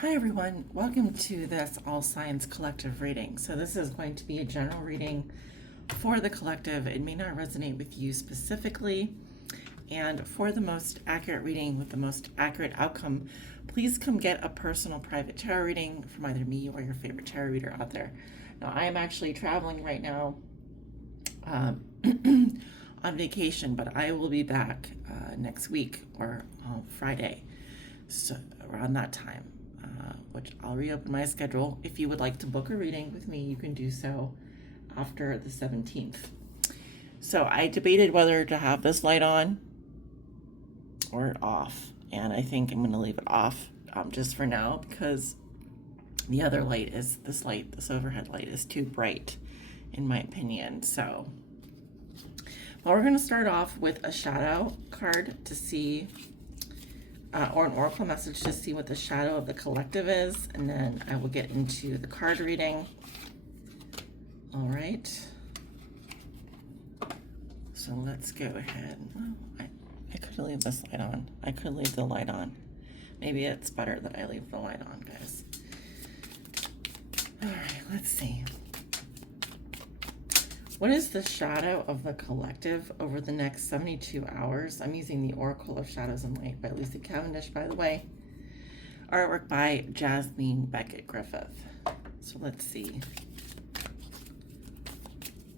Hi everyone, welcome to this All Signs Collective reading. So this is going to be a general reading for the collective. It may not resonate with you specifically, and for the most accurate reading with the most accurate outcome, please come get a personal private tarot reading from either me or your favorite tarot reader out there. Now I am actually traveling right now on vacation, but I will be back next week or Friday, so around that time. Which I'll reopen my schedule. If you would like to book a reading with me, you can do so after the 17th. So I debated whether to have this light on or off, and I think I'm going to leave it off just for now because the other light is this overhead light is too bright in my opinion. So well, we're going to start off with a shadow card to see or an oracle message to see what the shadow of the collective is, and then I will get into the card reading. All right, so let's go ahead. Well, I could leave this light on. I could leave the light on. Maybe it's better that I leave the light on, guys. All right, let's see. What is the shadow of the collective over the next 72 hours? I'm using the Oracle of Shadows and Light by Lucy Cavendish, by the way. Artwork by Jasmine Beckett Griffith. So let's see.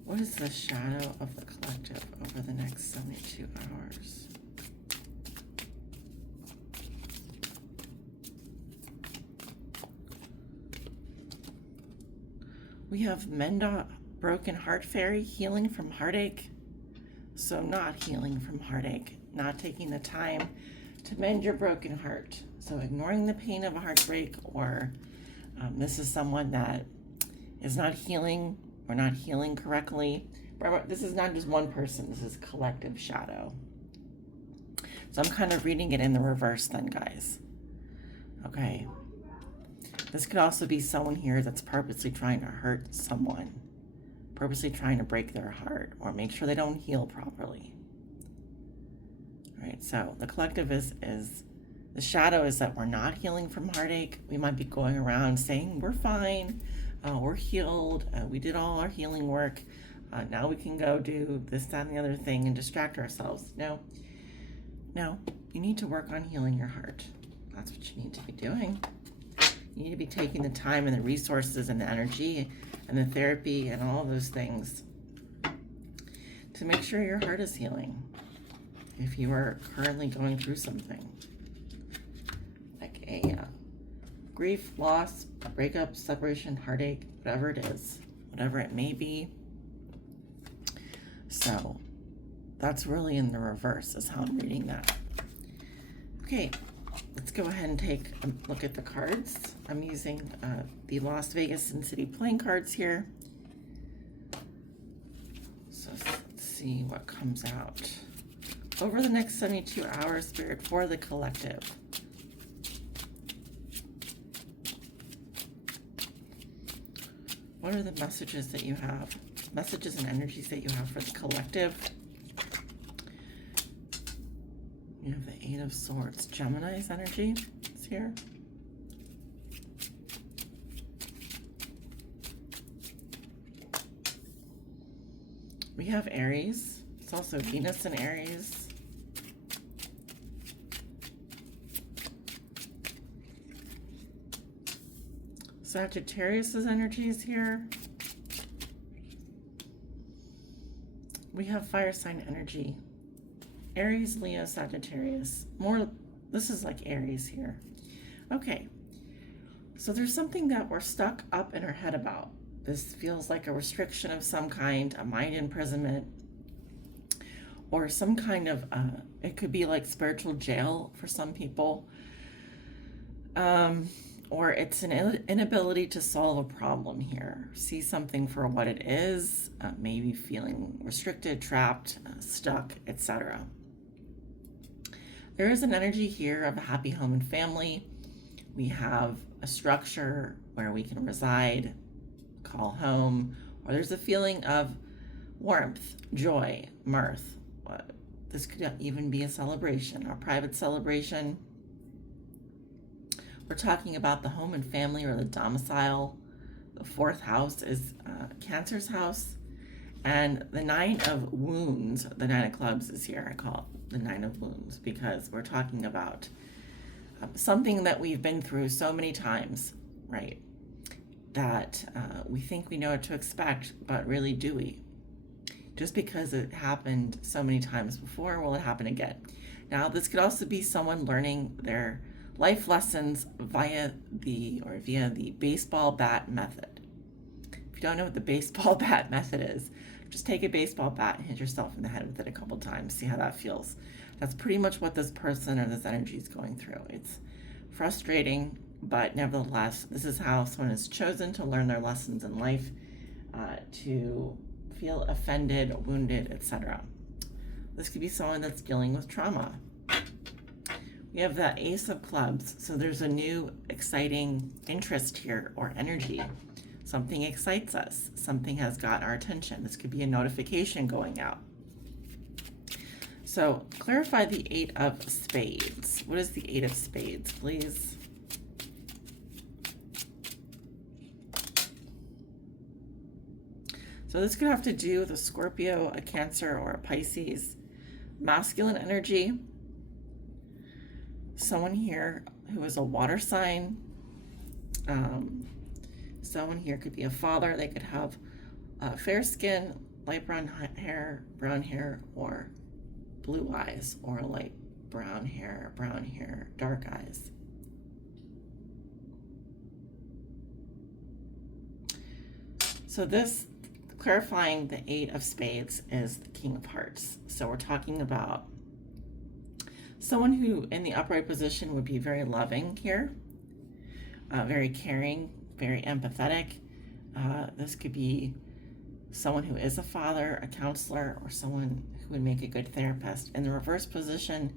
What is the shadow of the collective over the next 72 hours? We have Menda, Broken Heart Fairy, healing from heartache. So not healing from heartache, not taking the time to mend your broken heart. So ignoring the pain of a heartbreak, or this is someone that is not healing or not healing correctly. This is not just one person, this is collective shadow. So I'm kind of reading it in the reverse then, guys. Okay. This could also be someone here that's purposely trying to hurt someone, purposely trying to break their heart or make sure they don't heal properly. All right, so the collective is the shadow is that we're not healing from heartache. We might be going around saying we're fine, we're healed, we did all our healing work, now we can go do this, that, and the other thing and distract ourselves. No, you need to work on healing your heart. That's what you need to be doing. You need to be taking the time and the resources and the energy and the therapy and all those things to make sure your heart is healing. If you are currently going through something like a grief, loss, breakup, separation, heartache, whatever it is, whatever it may be. So that's really in the reverse is how I'm reading that. Okay, let's go ahead and take a look at the cards. I'm using the Las Vegas and City playing cards here. So let's see what comes out. Over the next 72 hours, Spirit, for the collective. What are the messages that you have? Messages and energies that you have for the collective. You have the Eight of Swords. Gemini's energy is here. We have Aries. It's also Venus in Aries. Sagittarius's energy is here. We have fire sign energy. Aries, Leo, Sagittarius. This is like Aries here. Okay, so there's something that we're stuck up in our head about. This feels like a restriction of some kind, a mind imprisonment, or some kind of, it could be like spiritual jail for some people. Or it's an inability to solve a problem here. See something for what it is, maybe feeling restricted, trapped, stuck, etc. There is an energy here of a happy home and family. We have a structure where we can reside, call home, or there's a feeling of warmth, joy, mirth. This could even be a celebration, a private celebration. We're talking about the home and family or the domicile. The fourth house is Cancer's house. And the Nine of Wounds, the Nine of Clubs is here. I call it the Nine of Wounds because we're talking about something that we've been through so many times, right? That we think we know what to expect, but really do we? Just because it happened so many times before, will it happen again? Now, this could also be someone learning their life lessons via the baseball bat method. If you don't know what the baseball bat method is, just take a baseball bat and hit yourself in the head with it a couple times, see how that feels. That's pretty much what this person or this energy is going through. It's frustrating, but nevertheless, this is how someone has chosen to learn their lessons in life, to feel offended, wounded, etc. This could be someone that's dealing with trauma. We have the Ace of Clubs, so there's a new exciting interest here or energy. Something excites us. Something has got our attention. This could be a notification going out. So clarify the Eight of Spades. What is the Eight of Spades, please? So this could have to do with a Scorpio, a Cancer, or a Pisces. Masculine energy. Someone here who is a water sign. Someone here could be a father. They could have fair skin, light brown hair, or blue eyes, or light brown hair, dark eyes. So this, clarifying the Eight of Spades, is the King of Hearts. So we're talking about someone who in the upright position would be very loving here, very caring, very empathetic. This could be someone who is a father, a counselor, or someone who would make a good therapist. In the reverse position,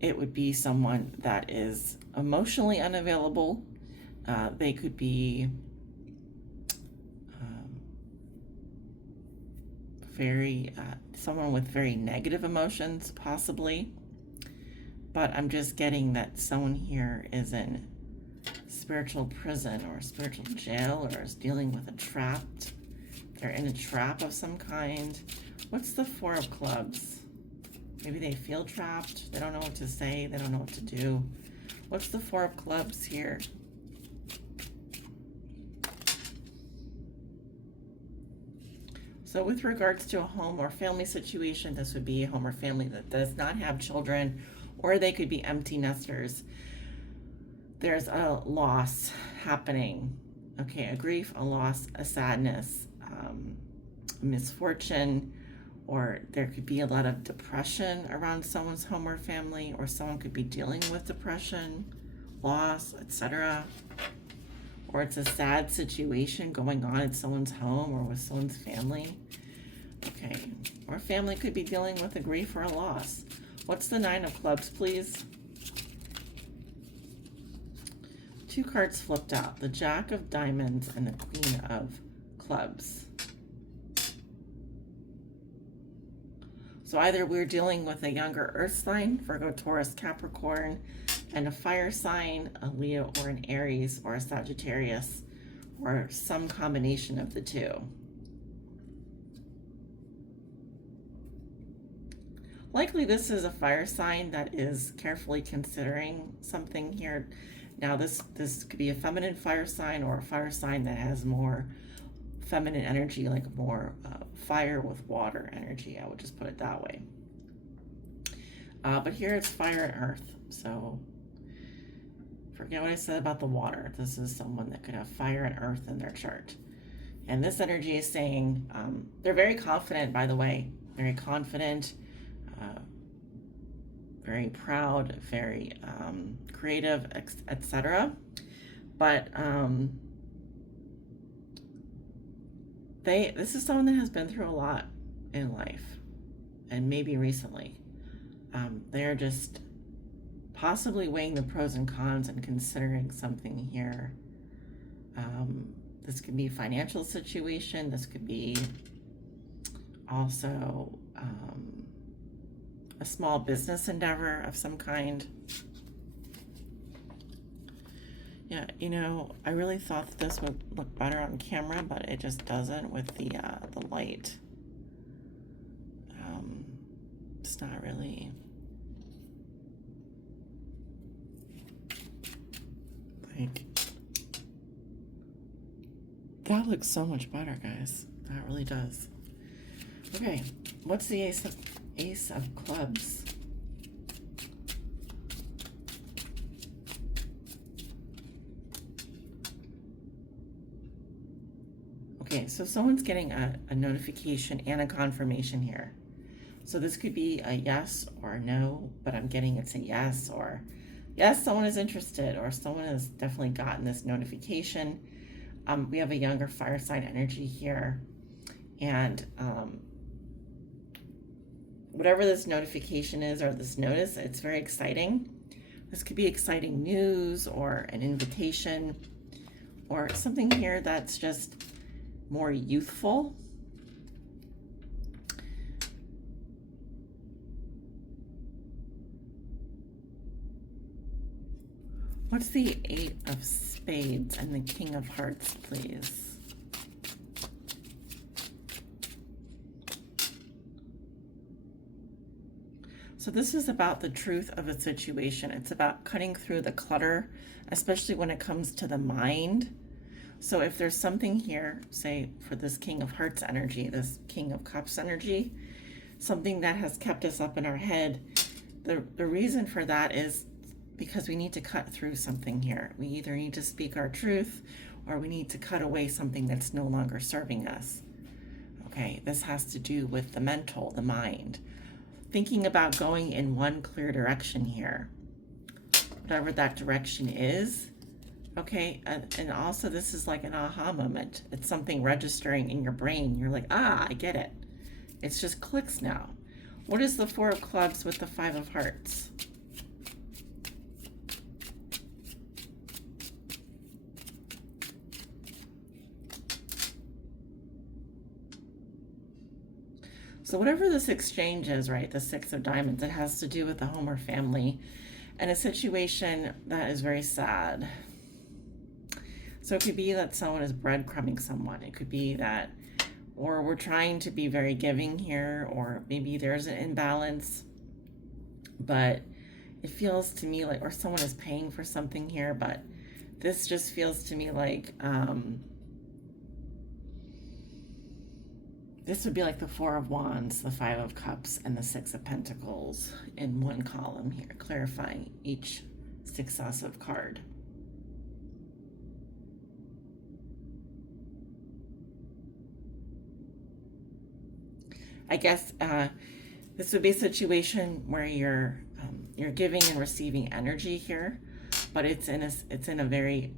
it would be someone that is emotionally unavailable. They could be someone with very negative emotions, possibly. But I'm just getting that someone here is in spiritual prison or spiritual jail, or is dealing with a trap. They're in a trap of some kind. What's the Four of Clubs? Maybe they feel trapped. They don't know what to say. They don't know what to do. What's the Four of Clubs here? So with regards to a home or family situation, this would be a home or family that does not have children, or they could be empty nesters. There's a loss happening. Okay, a grief, a loss, a sadness, a misfortune, or there could be a lot of depression around someone's home or family, or someone could be dealing with depression, loss, etc. Or it's a sad situation going on at someone's home or with someone's family. Okay, or family could be dealing with a grief or a loss. What's the Nine of Clubs, please? Two cards flipped out, the Jack of Diamonds and the Queen of Clubs. So either we're dealing with a younger earth sign, Virgo, Taurus, Capricorn, and a fire sign, a Leo or an Aries or a Sagittarius, or some combination of the two. Likely this is a fire sign that is carefully considering something here. Now this could be a feminine fire sign, or a fire sign that has more feminine energy, like more fire with water energy. I would just put it that way. But here it's fire and earth. So forget what I said about the water. This is someone that could have fire and earth in their chart. And this energy is saying, they're very confident, by the way, very confident, very proud, very creative, etc. But this is someone that has been through a lot in life, and maybe recently. They're just possibly weighing the pros and cons and considering something here. This could be a financial situation. This could be also a small business endeavor of some kind. Yeah, I really thought that this would look better on camera, but it just doesn't with the light. It's not really like that looks so much better, guys. That really does. Okay, what's the Ace of Clubs? Okay, so someone's getting a notification and a confirmation here. So this could be a yes or a no, but I'm getting it's a yes, or yes, someone is interested, or someone has definitely gotten this notification. We have a younger fire sign energy here, and whatever this notification is or this notice, it's very exciting. This could be exciting news or an invitation or something here that's just more youthful. What's the Eight of Spades and the King of Hearts, please? So this is about the truth of a situation. It's about cutting through the clutter, especially when it comes to the mind. So if there's something here, say for this King of Hearts energy, this King of Cups energy, something that has kept us up in our head, the reason for that is because we need to cut through something here. We either need to speak our truth or we need to cut away something that's no longer serving us. Okay, this has to do with the mental, the mind. Thinking about going in one clear direction here, whatever that direction is. Okay, and also this is like an aha moment. It's something registering in your brain. You're like, I get it. It's just clicks now. What is the Four of Clubs with the Five of Hearts? So whatever this exchange is, right, the Six of Diamonds, it has to do with the home or family and a situation that is very sad. So it could be that someone is breadcrumbing someone. It could be that, or we're trying to be very giving here, or maybe there's an imbalance, but it feels to me like, or someone is paying for something here, but this just feels to me like, this would be like the Four of Wands, the Five of Cups, and the Six of Pentacles in one column here, clarifying each successive card. I guess this would be a situation where you're giving and receiving energy here, but it's in a very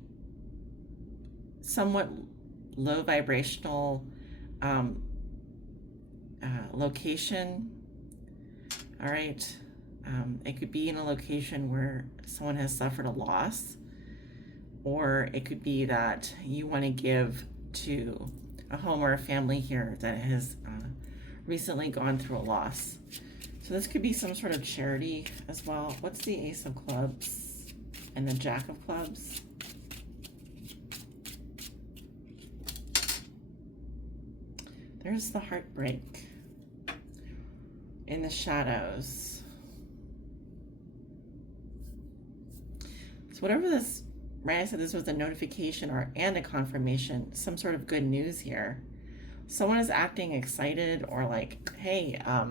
somewhat low vibrational location. All right, it could be in a location where someone has suffered a loss, or it could be that you want to give to a home or a family here that has recently gone through a loss. So this could be some sort of charity as well. What's the Ace of Clubs and the Jack of Clubs? There's the heartbreak in the shadows. So whatever this, right, I said this was a notification and a confirmation, some sort of good news here. Someone is acting excited or like, hey, I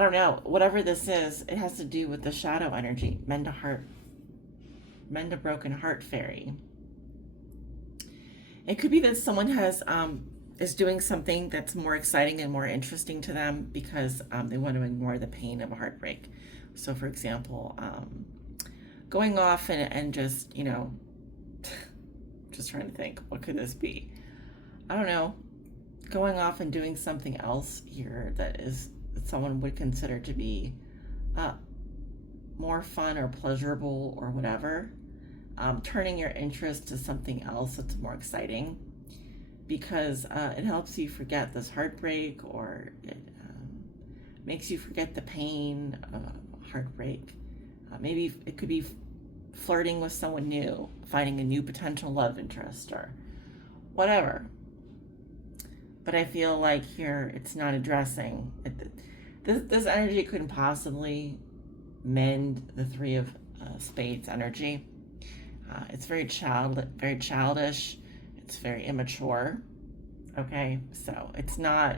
don't know, whatever this is, it has to do with the shadow energy, mend a broken heart fairy. It could be that someone is doing something that's more exciting and more interesting to them because they want to ignore the pain of a heartbreak. So for example, going off and just, just trying to think, what could this be? I don't know, going off and doing something else here that someone would consider to be more fun or pleasurable or whatever. Turning your interest to something else that's more exciting, because it helps you forget this heartbreak, or it makes you forget the pain of heartbreak. Maybe it could be flirting with someone new, finding a new potential love interest, or whatever. But I feel like here it's not addressing it. This energy couldn't possibly mend the Three of Spades energy. It's very childish. It's very immature. Okay, so it's not.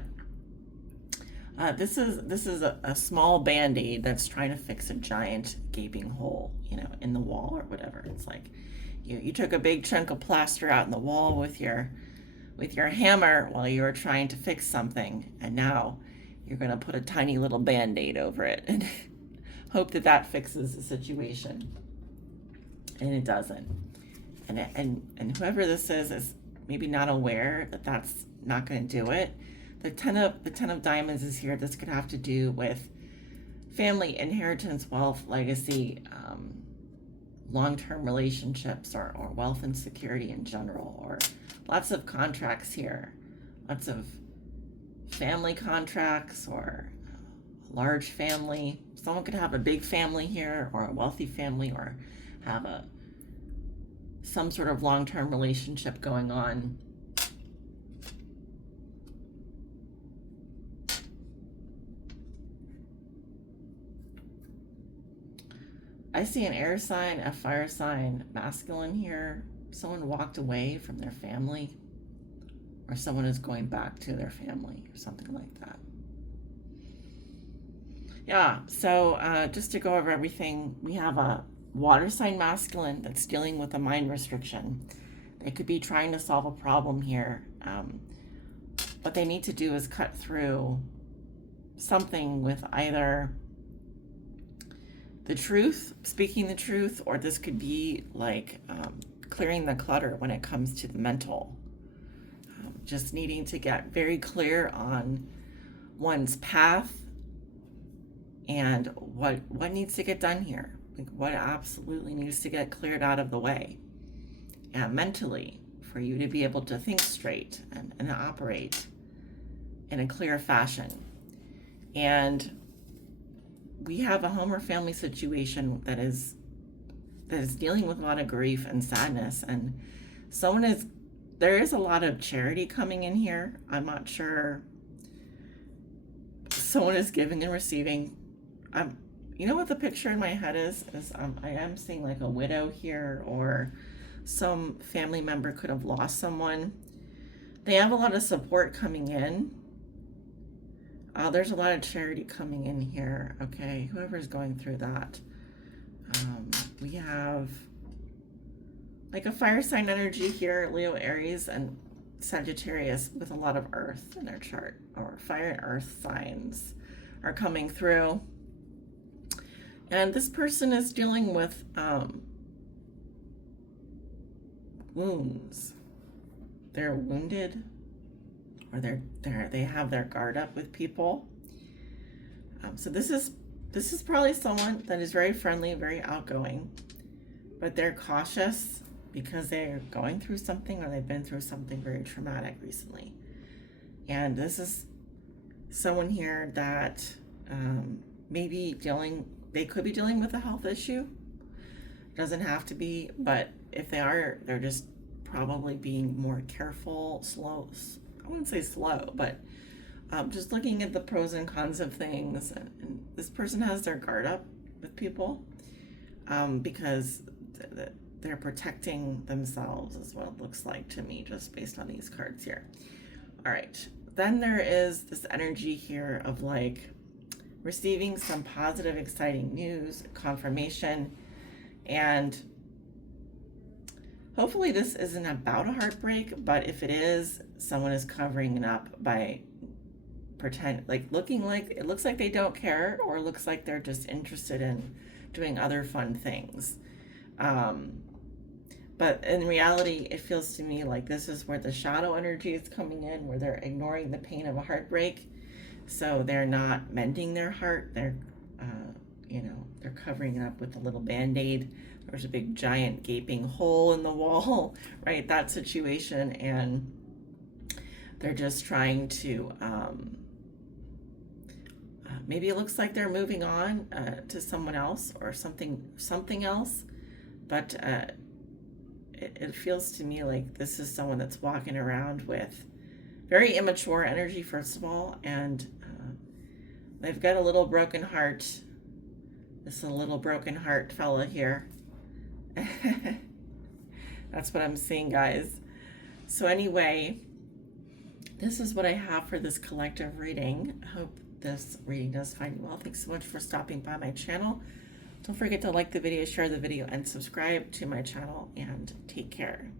This is a small band-aid that's trying to fix a giant gaping hole, in the wall or whatever. It's like you took a big chunk of plaster out in the wall with your hammer while you were trying to fix something, and now you're going to put a tiny little band-aid over it and hope that fixes the situation. And it doesn't. And whoever this is maybe not aware that that's not going to do it. The ten of diamonds is here. This could have to do with family, inheritance, wealth, legacy, long-term relationships, or wealth and security in general, or lots of contracts here, lots of family contracts, or a large family. Someone could have a big family here, or a wealthy family, or have some sort of long-term relationship going on. I see an air sign, a fire sign, masculine here. Someone walked away from their family, or someone is going back to their family, or something like that. Yeah, so just to go over everything, we have a water sign masculine that's dealing with a mind restriction. They could be trying to solve a problem here. What they need to do is cut through something with either the truth, speaking the truth, or this could be like clearing the clutter when it comes to the mental. Just needing to get very clear on one's path and what needs to get done here. Like what absolutely needs to get cleared out of the way. And mentally, for you to be able to think straight and operate in a clear fashion. And we have a home or family situation that is dealing with a lot of grief and sadness, and there is a lot of charity coming in here. I'm not sure. Someone is giving and receiving. You know what the picture in my head is I am seeing like a widow here, or some family member could have lost someone. They have a lot of support coming in. There's a lot of charity coming in here. Okay, whoever's going through that. We have like a fire sign energy here, Leo, Aries, and Sagittarius with a lot of earth in their chart, or fire and earth signs are coming through. And this person is dealing with wounds. They're wounded, or they have their guard up with people. So this is probably someone that is very friendly, very outgoing, but they're cautious because they're going through something, or they've been through something very traumatic recently. And this is someone here that they could be dealing with a health issue. Doesn't have to be, but if they are, they're just probably being more careful, slow. I wouldn't say slow, but just looking at the pros and cons of things. And this person has their guard up with people because they're protecting themselves, is what it looks like to me, just based on these cards here. All right. Then there is this energy here of like receiving some positive, exciting news, confirmation, and hopefully this isn't about a heartbreak, but if it is, someone is covering it up by looking like it looks like they don't care, or looks like they're just interested in doing other fun things. But in reality, it feels to me like this is where the shadow energy is coming in, where they're ignoring the pain of a heartbreak. So they're not mending their heart. They're covering it up with a little Band-Aid. There's a big giant gaping hole in the wall, right? That situation. And they're just trying to, maybe it looks like they're moving on to someone else or something else. but it feels to me like this is someone that's walking around with very immature energy, first of all, and they've got a little broken heart. This is a little broken heart fella here. That's what I'm seeing, guys. So anyway, this is what I have for this collective reading. I hope this reading does find you well. Thanks so much for stopping by my channel. Don't forget to like the video, share the video, and subscribe to my channel, and take care.